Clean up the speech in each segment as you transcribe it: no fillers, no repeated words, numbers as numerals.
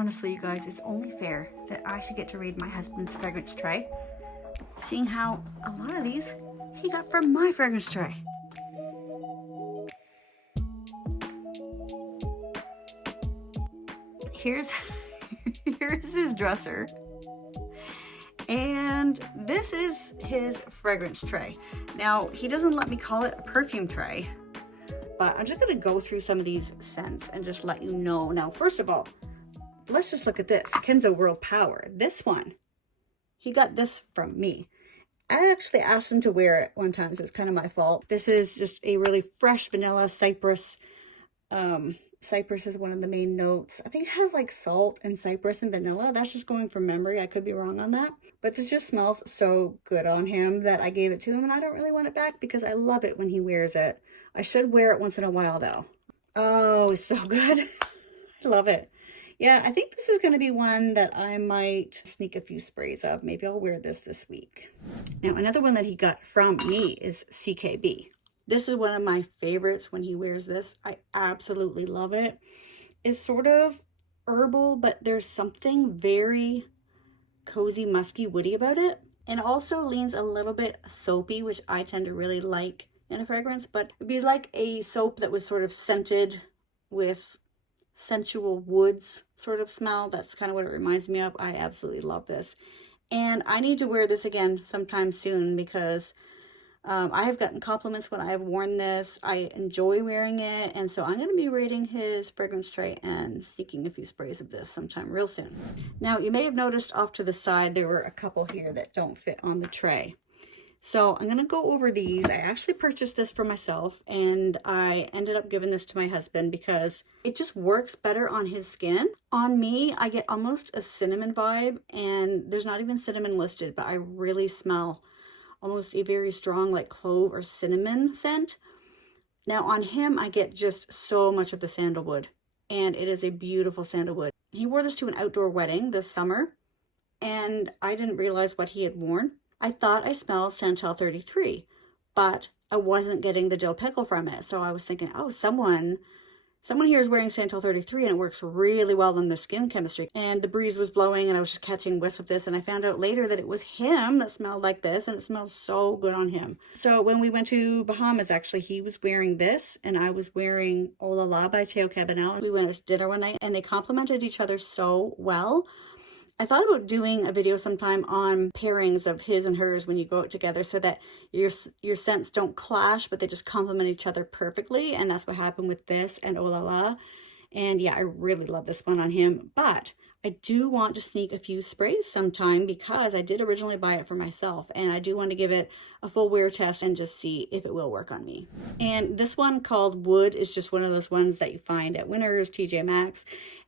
Honestly, you guys, it's only fair that I should get to read my husband's fragrance tray, seeing how a lot of these he got from my fragrance tray. Here's his dresser, and this is his fragrance tray. Now, he doesn't let me call it a perfume tray, but I'm just gonna go through some of these scents and just let you know. Now, first of all, let's just look at this. Kenzo World Power. This one, he got this from me. I actually asked him to wear it one time, so it's kind of my fault. This is just a really fresh vanilla cypress. Cypress is one of the main notes. I think it has like salt and cypress and vanilla. That's just going from memory. I could be wrong on that. But this just smells so good on him that I gave it to him, and I don't really want it back because I love it when he wears it. I should wear it once in a while though. Oh, it's so good. I love it. Yeah, I think this is going to be one that I might sneak a few sprays of. Maybe I'll wear this week. Now, another one that he got from me is CKB. This is one of my favorites when he wears this. I absolutely love it. It's sort of herbal, but there's something very cozy, musky, woody about it. And also leans a little bit soapy, which I tend to really like in a fragrance. But it'd be like a soap that was sort of scented with sensual woods sort of smell. That's kind of what it reminds me of. I absolutely love this. And I need to wear this again sometime soon because I have gotten compliments when I have worn this. I enjoy wearing it, and so I'm going to be rating his fragrance tray and sneaking a few sprays of this sometime real soon. Now, you may have noticed off to the side there were a couple here that don't fit on the tray. So I'm going to go over these. I actually purchased this for myself, and I ended up giving this to my husband because it just works better on his skin. On me, I get almost a cinnamon vibe, and there's not even cinnamon listed, but I really smell almost a very strong like clove or cinnamon scent. Now on him, I get just so much of the sandalwood, and it is a beautiful sandalwood. He wore this to an outdoor wedding this summer, and I didn't realize what he had worn. I thought I smelled Santal 33, but I wasn't getting the dill pickle from it. So I was thinking, oh, someone here is wearing Santal 33 and it works really well on their skin chemistry. And the breeze was blowing and I was just catching whiffs of this, and I found out later that it was him that smelled like this, and it smelled so good on him. So when we went to Bahamas, actually, he was wearing this and I was wearing Oh La La by Teo Cabanel. We went to dinner one night and they complemented each other so well. I thought about doing a video sometime on pairings of his and hers when you go out together so that your scents don't clash, but they just complement each other perfectly. And that's what happened with this and Oh La La. And yeah, I really love this one on him. But I do want to sneak a few sprays sometime because I did originally buy it for myself. And I do want to give it a full wear test and just see if it will work on me. And this one called Wood is just one of those ones that you find at Winners, TJ Maxx.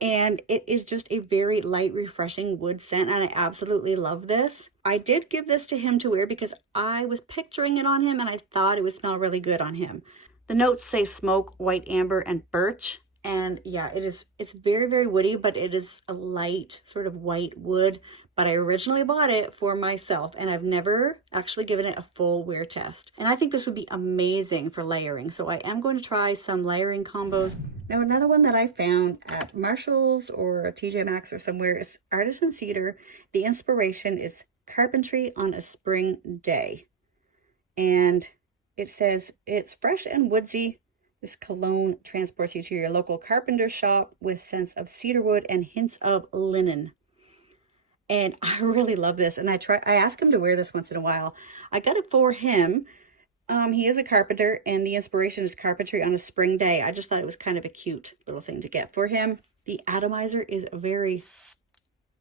And it is just a very light, refreshing wood scent, and I absolutely love this. I did give this to him to wear because I was picturing it on him and I thought it would smell really good on him. The notes say smoke, white amber, and birch. And yeah, it's very, very woody, but it is a light sort of white wood. But I originally bought it for myself, and I've never actually given it a full wear test. And I think this would be amazing for layering. So I am going to try some layering combos. Now, another one that I found at Marshall's or TJ Maxx or somewhere is Artisan Cedar. The inspiration is carpentry on a spring day. And it says it's fresh and woodsy. This cologne transports you to your local carpenter shop with scents of cedarwood and hints of linen. And I really love this. And I ask him to wear this once in a while. I got it for him. He is a carpenter, and the inspiration is carpentry on a spring day. I just thought it was kind of a cute little thing to get for him. The atomizer is very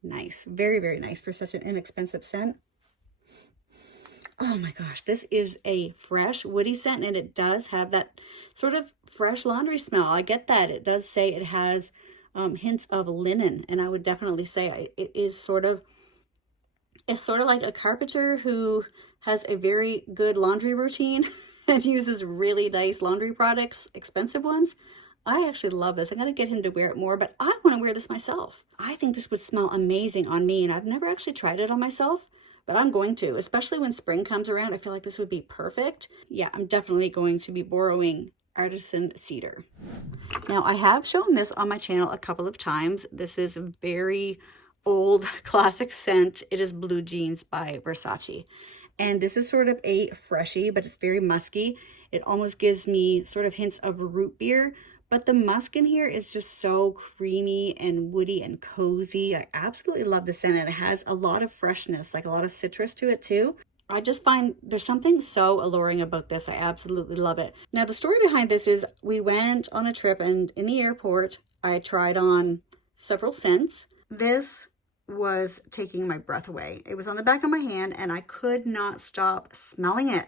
nice. Very, very nice for such an inexpensive scent. Oh my gosh, this is a fresh, woody scent, and it does have that sort of fresh laundry smell. I get that. It does say it has hints of linen, and I would definitely say it's sort of like a carpenter who has a very good laundry routine and uses really nice laundry products, expensive ones. I actually love this. I'm going to get him to wear it more, but I want to wear this myself. I think this would smell amazing on me, and I've never actually tried it on myself, but I'm going to, especially when spring comes around. I feel like this would be perfect. Yeah, I'm definitely going to be borrowing Artisan Cedar. Now, I have shown this on my channel a couple of times. This is a very old classic scent. It is Blue Jeans by Versace. And this is sort of a freshie, but it's very musky. It almost gives me sort of hints of root beer, but the musk in here is just so creamy and woody and cozy. I absolutely love the scent, and it has a lot of freshness, like a lot of citrus to it too. I just find there's something so alluring about this. I absolutely love it. Now, the story behind this is we went on a trip, and in the airport, I tried on several scents. This was taking my breath away. It was on the back of my hand, and I could not stop smelling it.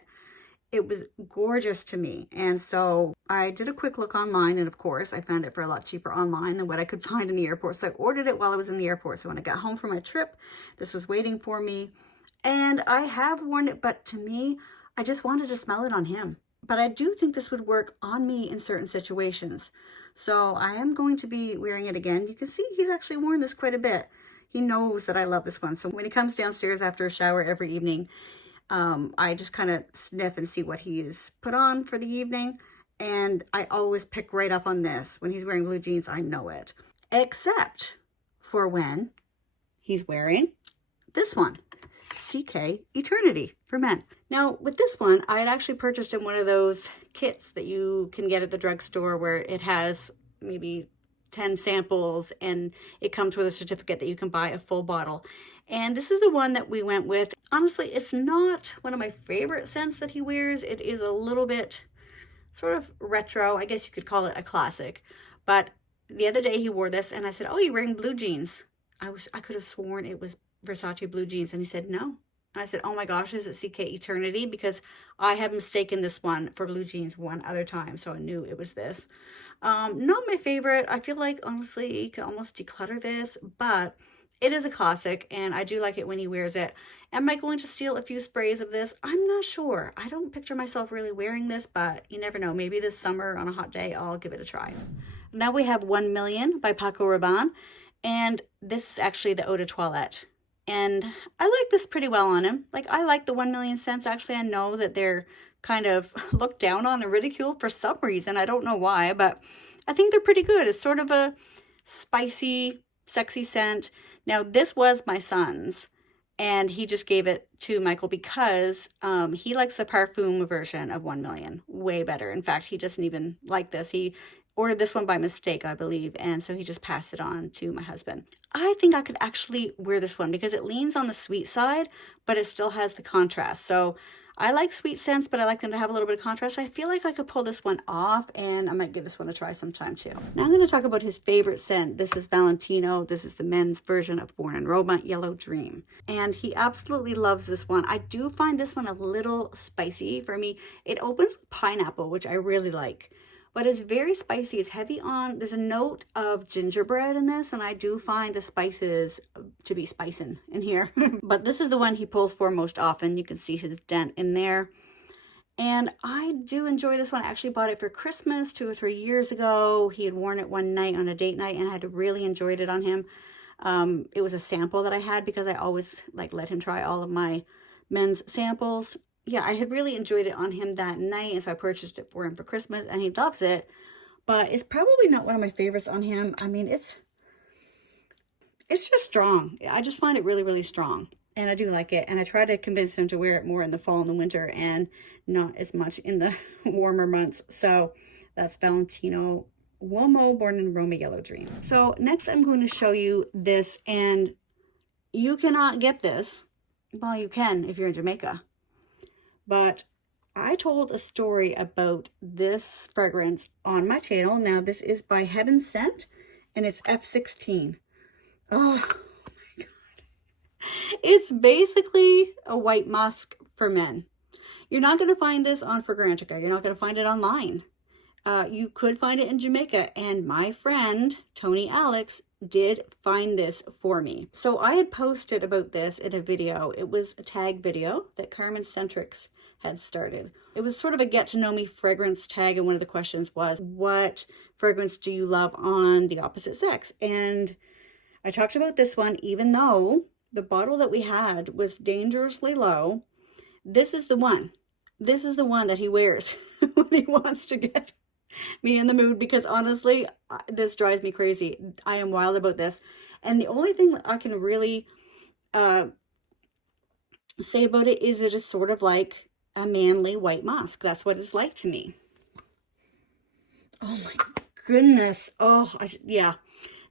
It was gorgeous to me. And so I did a quick look online, and of course I found it for a lot cheaper online than what I could find in the airport. So I ordered it while I was in the airport. So when I got home from my trip, this was waiting for me. And I have worn it, but to me, I just wanted to smell it on him. But I do think this would work on me in certain situations. So I am going to be wearing it again. You can see he's actually worn this quite a bit. He knows that I love this one. So when he comes downstairs after a shower every evening, I just kind of sniff and see what he's put on for the evening. And I always pick right up on this. When he's wearing blue jeans, I know it. Except for when he's wearing this one. CK Eternity for men. Now, with this one, I had actually purchased in one of those kits that you can get at the drugstore where it has maybe 10 samples and it comes with a certificate that you can buy a full bottle. And this is the one that we went with. Honestly, it's not one of my favorite scents that he wears. It is a little bit sort of retro. I guess you could call it a classic. But the other day he wore this and I said, "Oh, you're wearing blue jeans." I could have sworn it was Versace blue jeans, and he said no. And I said, "Oh my gosh, is it CK Eternity?" Because I had mistaken this one for blue jeans one other time, so I knew it was this. Not my favorite. I feel like honestly you could almost declutter this, but it is a classic and I do like it when he wears it. Am I going to steal a few sprays of this? I'm not sure. I don't picture myself really wearing this, but you never know. Maybe this summer on a hot day I'll give it a try. Now we have 1 Million by Paco Rabanne, and this is actually the eau de toilette. And I like this pretty well on him. Like, I like the 1 Million scents. Actually, I know that they're kind of looked down on and ridiculed for some reason. I don't know why, but I think they're pretty good. It's sort of a spicy, sexy scent. Now, this was my son's, and he just gave it to Michael because he likes the perfume version of 1 Million way better. In fact, he doesn't even like this. He ordered this one by mistake, I believe, and so he just passed it on to my husband. I think I could actually wear this one because it leans on the sweet side, but it still has the contrast. So I like sweet scents, but I like them to have a little bit of contrast. I feel like I could pull this one off, and I might give this one a try sometime too. Now I'm going to talk about his favorite scent. This is Valentino. This is the men's version of Born in Roma, Yellow Dream. And he absolutely loves this one. I do find this one a little spicy for me. It opens with pineapple, which I really like. But it's very spicy. It's heavy on, there's a note of gingerbread in this, and I do find the spices to be spicing in here. But this is the one he pulls for most often. You can see his dent in there. And I do enjoy this one. I actually bought it for Christmas 2 or 3 years ago. He had worn it one night on a date night, and I had really enjoyed it on him. It was a sample that I had because I always let him try all of my men's samples. Yeah, I had really enjoyed it on him that night, and so I purchased it for him for Christmas, and he loves it. But it's probably not one of my favorites on him. I mean, it's just strong. I just find it really, really strong, and I do like it. And I try to convince him to wear it more in the fall and the winter, and not as much in the warmer months. So that's Valentino Uomo Born in Roma, Yellow Dream. So next, I'm going to show you this, and you cannot get this. Well, you can if you're in Jamaica. But I told a story about this fragrance on my channel. Now, this is by Heaven Scent, and it's F16. Oh, my God. It's basically a white musk for men. You're not going to find this on Fragrantica. You're not going to find it online. You could find it in Jamaica, and my friend, Toni Alex, did find this for me. So I had posted about this in a video. It was a tag video that Carmen Centrix had started. It was sort of a get to know me fragrance tag, and one of the questions was, what fragrance do you love on the opposite sex? And I talked about this one, even though the bottle that we had was dangerously low. This is the one. This is the one that he wears when he wants to get me in the mood, because honestly, this drives me crazy. I am wild about this. And the only thing I can really uh, say about it is sort of like a manly white musk. That's what it's like to me. Oh my goodness. Oh, yeah.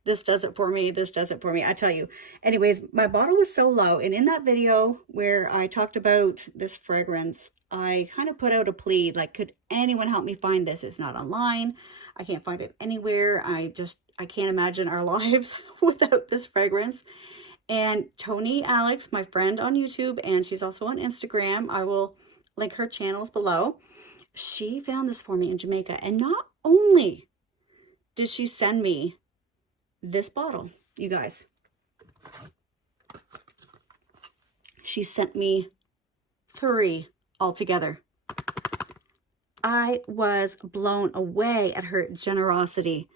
This does it for me. This does it for me. I tell you. Anyways, my bottle was so low. And in that video where I talked about this fragrance, I kind of put out a plea, like, could anyone help me find this? It's not online. I can't find it anywhere. I can't imagine our lives without this fragrance. And Toni Alex, my friend on YouTube, and she's also on Instagram, I will link her channels below. She found this for me in Jamaica. And not only did she send me this bottle, you guys, she sent me 3 altogether. I was blown away at her generosity.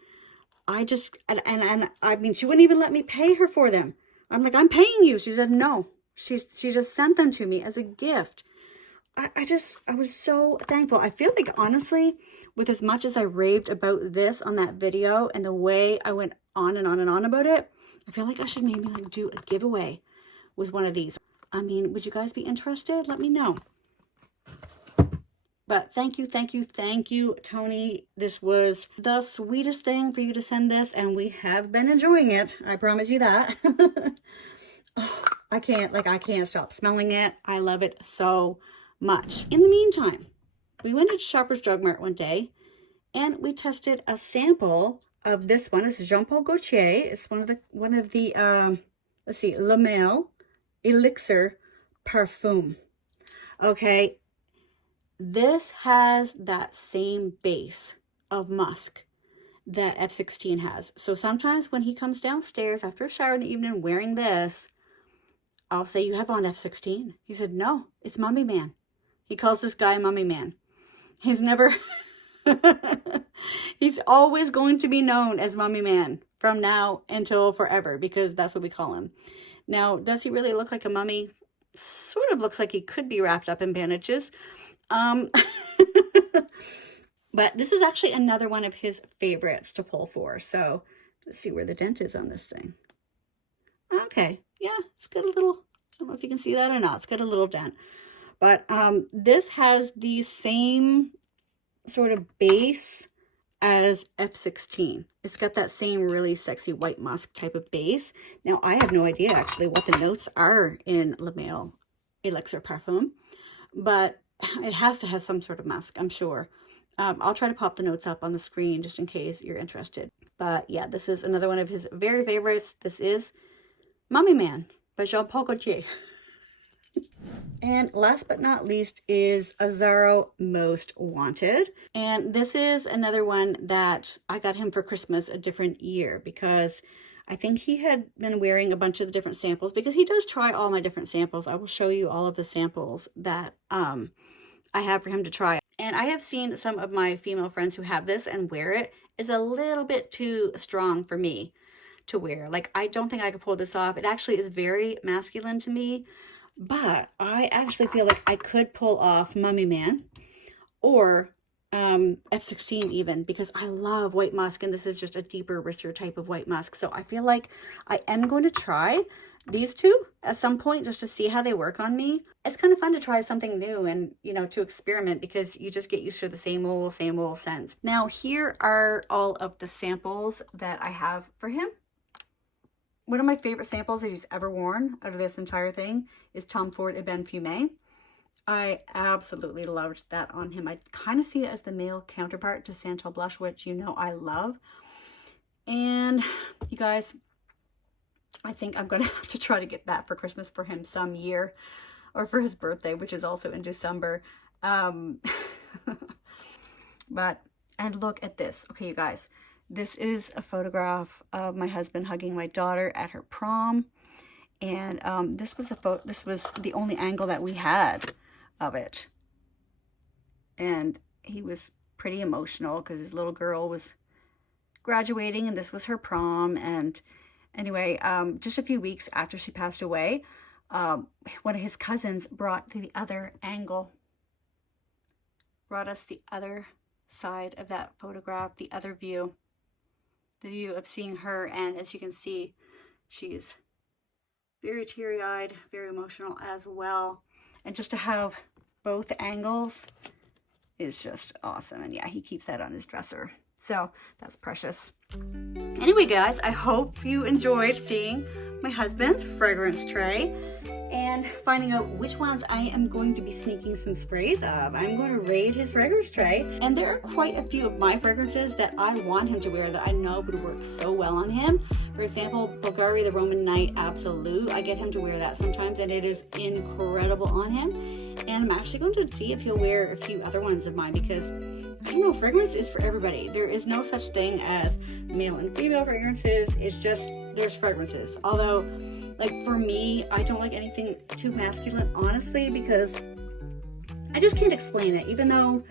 I just, and I mean, she wouldn't even let me pay her for them. I'm like, I'm paying you. She said, no. She just sent them to me as a gift. I was so thankful. I feel like, honestly, with as much as I raved about this on that video and the way I went on and on and on about it, I feel like I should maybe like do a giveaway with one of these. I mean, would you guys be interested? Let me know. But thank you, Toni. This was the sweetest thing for you to send this, and we have been enjoying it. I promise you that. Oh, I can't stop smelling it. I love it so much. In the meantime, we went to Shoppers Drug Mart one day, and we tested a sample of this one. It's Jean Paul Gaultier. It's one of the let's see, La Mel Elixir Perfume. Okay. This has that same base of musk that F16 has. So sometimes when he comes downstairs after a shower in the evening wearing this, I'll say, you have on F16? He said, no, it's Mummy Man. He calls this guy Mummy Man. He's never, he's always going to be known as Mummy Man from now until forever, because that's what we call him. Now, does he really look like a mummy? Sort of looks like he could be wrapped up in bandages. But this is actually another one of his favorites to pull for. So let's see where the dent is on this thing. Okay. Yeah, it's got a little, I don't know if you can see that or not. It's got a little dent. But this has the same sort of base as F16. It's got that same really sexy white musk type of base. Now, I have no idea actually what the notes are in La Mel Elixir Parfum, but it has to have some sort of musk, I'm sure. I'll try to pop the notes up on the screen just in case you're interested. But yeah, this is another one of his very favorites. This is Mummy Man by Jean Paul Gaultier. And last but not least is Aaro Most Wanted. And this is another one that I got him for Christmas a different year, because I think he had been wearing a bunch of the different samples, because he does try all my different samples. I will show you all of the samples that I have for him to try. And I have seen some of my female friends who have this and wear it. It's a little bit too strong for me to wear. Like, I don't think I could pull this off. It actually is very masculine to me. But I actually feel like I could pull off Mummy Man or F16 even, because I love white musk, and this is just a deeper, richer type of white musk. So I feel like I am going to try these two at some point just to see how they work on me. It's kind of fun to try something new and, you know, to experiment, because you just get used to the same old scents. Now, here are all of the samples that I have for him. One of my favorite samples that he's ever worn out of this entire thing is Tom Ford Ebene Fumé. I absolutely loved that on him. I kind of see it as the male counterpart to Santal Blush, which you know I love. And you guys, I think I'm going to have to try to get that for Christmas for him some year, or for his birthday, which is also in December. But, and look at this. Okay, you guys. This is a photograph of my husband hugging my daughter at her prom, and this was the only angle that we had of it, and he was pretty emotional because his little girl was graduating, and this was her prom. And anyway, just a few weeks after she passed away, one of his cousins brought us the other side of that photograph, the other view, the view of seeing her. And as you can see, she's very teary-eyed, very emotional as well. And just to have both angles is just awesome. And yeah, he keeps that on his dresser. So that's precious. Anyway, guys, I hope you enjoyed seeing my husband's fragrance tray and finding out which ones I am going to be sneaking some sprays of. I'm going to raid his fragrance tray, and there are quite a few of my fragrances that I want him to wear that I know would work so well on him. For example, Bulgari, the Roman Night Absolute. I get him to wear that sometimes, and it is incredible on him. And I'm actually going to see if he'll wear a few other ones of mine, because I don't know, fragrance is for everybody. There is no such thing as male and female fragrances. It's just, there's fragrances. Although, like for me, I don't like anything too masculine, honestly, because I just can't explain it. Even though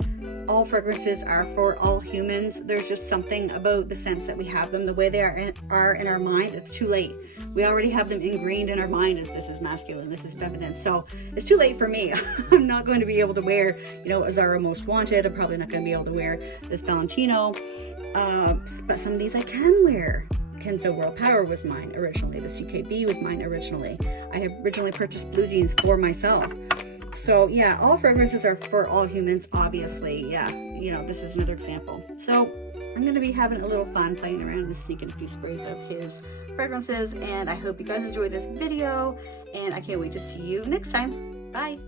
all fragrances are for all humans, there's just something about the sense that we have them, the way they are in our mind. It's too late. We already have them ingrained in our mind as this is masculine, this is feminine. So it's too late for me. I'm not going to be able to wear, you know, Aaro Most Wanted. I'm probably not going to be able to wear this Valentino. But some of these I can wear. Kenzo World Power was mine originally. The CKB was mine originally. I had originally purchased blue jeans for myself. So yeah, all fragrances are for all humans, obviously. Yeah, you know, this is another example. So I'm going to be having a little fun playing around and sneaking a few sprays of his fragrances. And I hope you guys enjoyed this video. And I can't wait to see you next time. Bye.